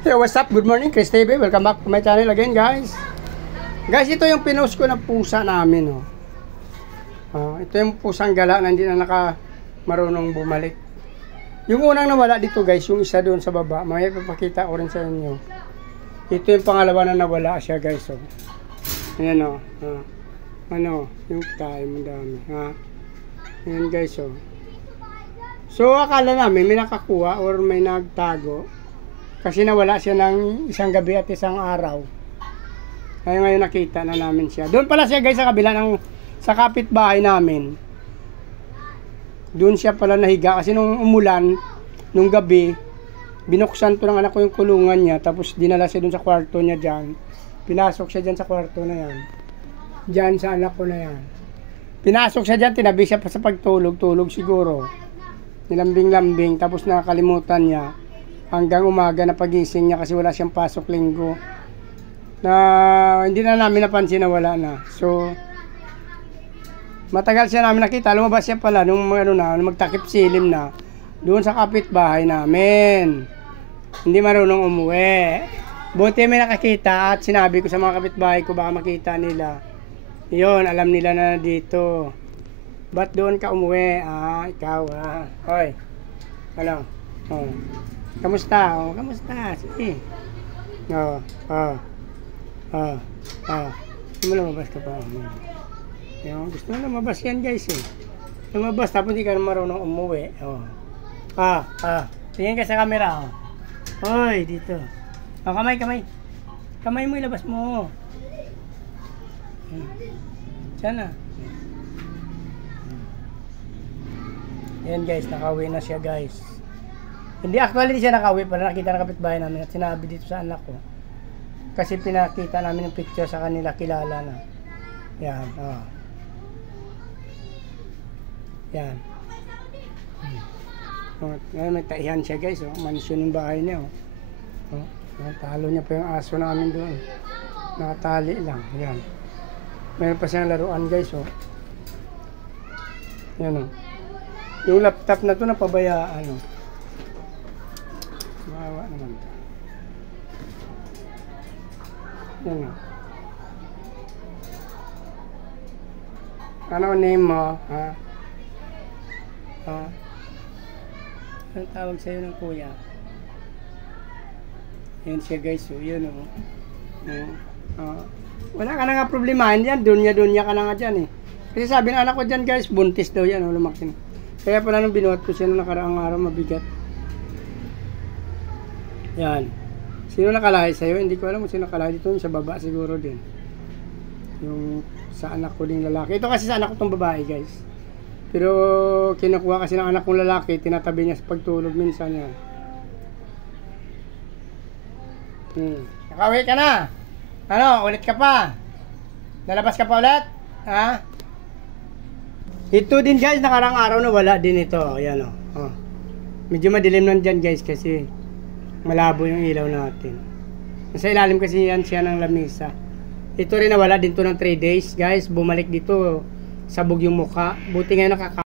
Hey, what's up? Good morning, Chris TV. Welcome back to my channel again, guys. Guys, ito yung pinost ko na pusa namin, oh. Ito yung pusang gala na hindi na marunong bumalik. Yung unang nawala dito, guys, yung isa doon sa baba. May papakita ko rin sa inyo. Ito yung pangalawa na nawala siya, guys, oh. Ayan, oh. Ano, yung time, madami, ha. Ayan, guys, oh. So, akala namin may nakakuha or may nagtago. Kasi nawala siya ng isang gabi at isang araw. Kaya ngayon nakita na namin siya. Doon pala siya, guys, sa kabila sa kapitbahay namin. Doon siya pala nahiga kasi nung umulan, nung gabi, binuksan to ng anak ko yung kulungan niya, tapos dinala siya doon sa kwarto niya dyan. Pinasok siya dyan sa kwarto na yan. Dyan sa anak ko na yan. Pinasok siya dyan, tinabi siya pa sa pagtulog siguro. Nilambing-lambing, tapos nakakalimutan niya. Hanggang umaga na pagising niya kasi wala siyang pasok linggo. Na hindi na namin napansin na wala na. So, matagal siya namin nakita. Lumabas siya pala nung magtakip silim na. Doon sa kapitbahay namin. Hindi marunong umuwi. Buti may nakakita at sinabi ko sa mga kapitbahay ko baka makita nila. Yun, alam nila na dito. Ba't doon ka umuwi? Ikaw Hoy. Ano? Kamusta? Kamusta? Sige. Lumabas ka pa. Gusto mo lumabas yan, guys, eh. Lumabas tapos hindi ka marunong umuwi. Tingin ka sa camera, Hoy, dito. Kamay. Kamay mo, ilabas mo. Sana. Yan, guys, nakauwi na siya, guys. Hindi, actually siya nakauwi pala, nakita ng kapitbahay namin at sinabi dito sa anak ko. Kasi pinakita namin yung picture sa kanila, kilala na. Yan, Yan. Ngayon may taihan siya, guys, Mansyon yung bahay niya, Talo niya pa yung aso namin doon. Nakatali lang, yan. Meron pa siyang laruan, guys, Yan, Yung laptop na to napabayaan, Mawa naman to. Yan, Ano name mo, Anong tawag sa'yo ng kuya? Yan siya, guys, Yan, wala ka na nga problemahin dyan. Dunya ka na nga dyan, Kasi sabi ng anak ko dyan, guys, buntis daw yan, lumaki. Kaya pala nung binuhat ko siya nung nakaraang araw, mabigat. Yan. Sino nakalahi sa'yo? Hindi ko alam kung sino nakalahi dito. Sa baba siguro din. Yung sa anak ko ding lalaki. Ito kasi sa anak ko tong babae, guys. Pero kinukuha kasi ng anak kong lalaki, tinatabi niya sa pagtulog minsan yan. Nakauwi ka na? Ano? Ulit ka pa? Nalabas ka pa ulit? Ito din, guys, nakarang araw na wala din ito. Ayan, Medyo madilim lang dyan, guys, kasi malabo yung ilaw natin. Nasa ilalim kasi yan siya ng lamisa. Ito rin nawala din to ng 3 days, guys. Bumalik dito, sabog yung mukha. Buti nga